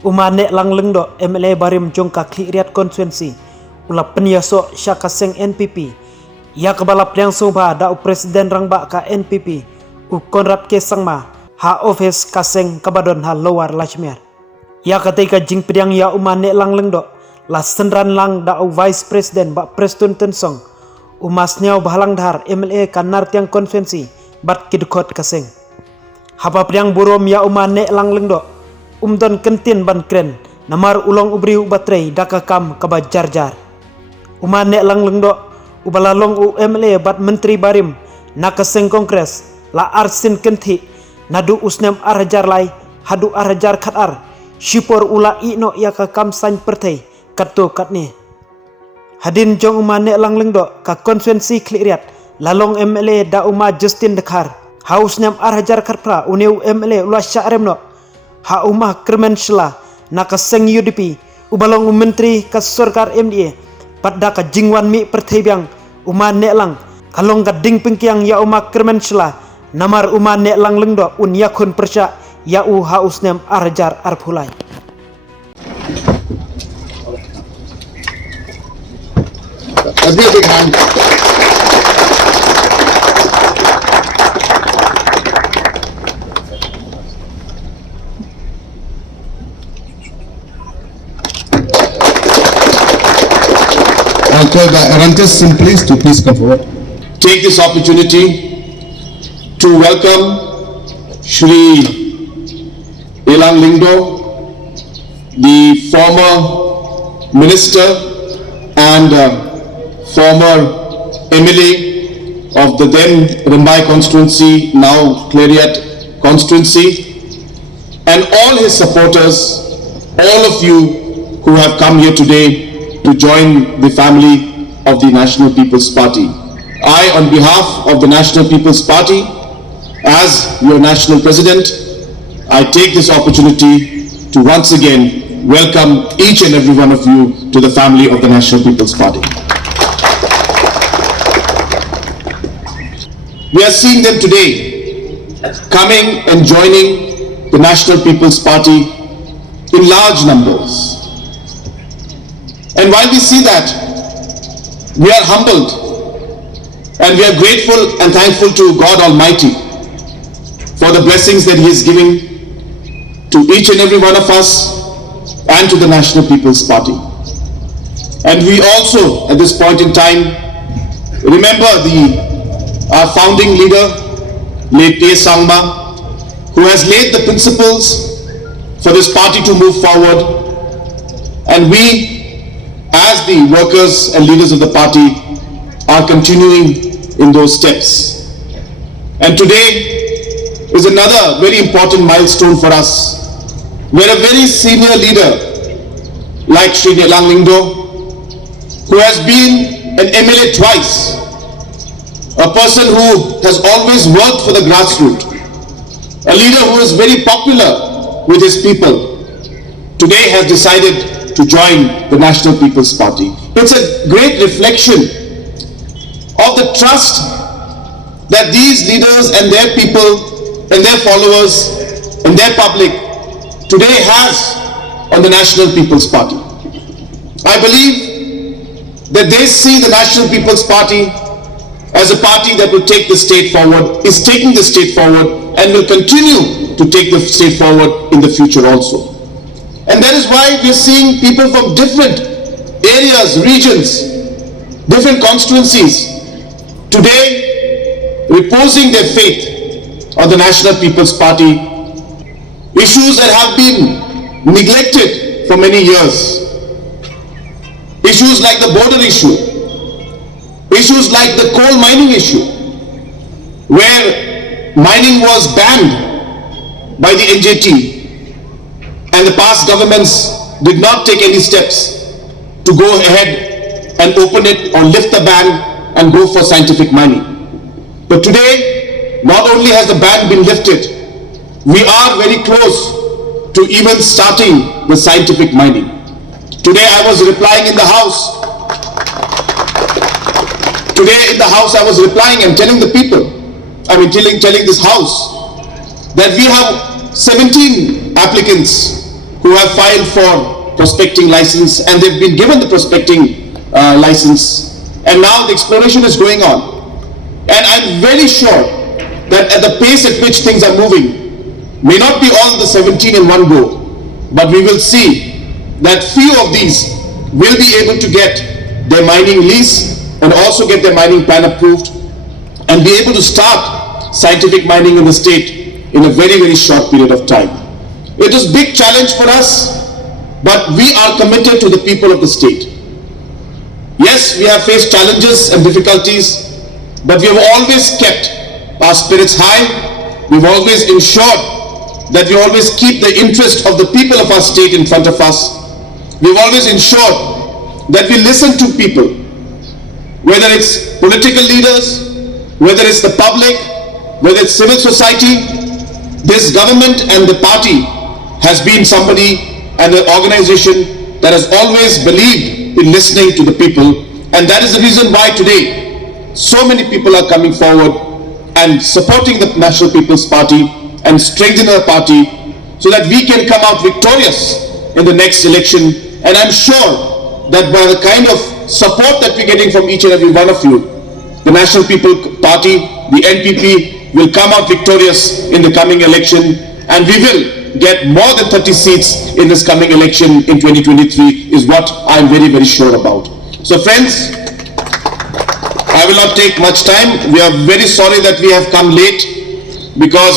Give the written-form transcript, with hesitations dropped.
umane langleng do MLA barim jongka Khliehriat constituency ula penyaso syakaseng NPP ya kebalap yang soba da presiden rangba ka NPP u konrad ke sangma ha office kaseng kabadon ha lower lachmer ya ketika jing pedang ya umane langleng do la senran lang da vice president ba preston tensong umasnya bahalang dhar MLA kanar tiang constituency bat kidkot kaseng haba pedang burom ya umane langleng do umdon kentin ban kren namar ulong ubri ubatrei daka kam kaba jar umane langleng do ubalalong u MLA bat menteri barim nakaseng kongres la arsin kenti nadu usnem arhajar lai hadu arhajar khatar shipor ula ino yaka kam san pertei katto katne hadin jong umane langleng do ka constituency Khliehriat lalong MLA da uma Justin Dekhar haus nem arhajar khatpra uneu MLA ula syarem no ha umah kermenshla nakaseng UDP ubalong menteri ka sarkar MDA pada ka jingwan mi pertebiang umane lang kalong ka ding pengkiang ya umah kermenshla namar umane lang lengdo un iakhun persya ya u haus nem arjar arphulai Antor, Rankas, please come forward. Take this opportunity to welcome Shri Elang Lingdo, the former minister and former MLA of the then Rimbai constituency, now Khliehriat constituency, and all his supporters, all of you who have come here today to join the family of the National People's Party. I, on behalf of the National People's Party, as your national president, I take this opportunity to once again welcome each and every one of you to the family of the National People's Party. We are seeing them today coming and joining the National People's Party in large numbers. And while we see that, we are humbled and we are grateful and thankful to God Almighty for the blessings that He is giving to each and every one of us and to the National People's Party. And we also, at this point in time, remember our founding leader, late T. Sangma, who has laid the principles for this party to move forward. And we, as the workers and leaders of the party, are continuing in those steps. And today is another very important milestone for us, where a very senior leader like Shri Elang Lingdo, who has been an MLA twice, a person who has always worked for the grassroots, a leader who is very popular with his people, today has decided to join the National People's Party. It's a great reflection of the trust that these leaders and their people and their followers and their public today has on the National People's Party. I believe that they see the National People's Party as a party that will take the state forward, is taking the state forward, and will continue to take the state forward in the future also. And that is why we are seeing people from different areas, regions, different constituencies today reposing their faith on the National People's Party. Issues that have been neglected for many years. Issues like the border issue. Issues like the coal mining issue, where mining was banned by the NJT. And the past governments did not take any steps to go ahead and open it or lift the ban and go for scientific mining. But today, not only has the ban been lifted, we are very close to even starting the scientific mining. Today I was replying in the House. Today in the House I was replying and telling the people, telling this House that we have 17 applicants who have filed for prospecting license, and they've been given the prospecting license, and now the exploration is going on. And I'm very sure that at the pace at which things are moving, may not be all the 17 in one go, but we will see that few of these will be able to get their mining lease and also get their mining plan approved and be able to start scientific mining in the state in a very, very short period of time. It is a big challenge for us, but we are committed to the people of the state. Yes, we have faced challenges and difficulties, but we have always kept our spirits high. We've always ensured that we always keep the interest of the people of our state in front of us. We've always ensured that we listen to people, whether it's political leaders, whether it's the public, whether it's civil society. This government and the party has been somebody and an organization that has always believed in listening to the people, and that is the reason why today so many people are coming forward and supporting the National People's Party and strengthening the party so that we can come out victorious in the next election. And I'm sure that by the kind of support that we're getting from each and every one of you, the National People's Party, the NPP, will come out victorious in the coming election, and we will get more than 30 seats in this coming election in 2023 is what I'm very, very sure about. So friends, I will not take much time. We are very sorry that we have come late because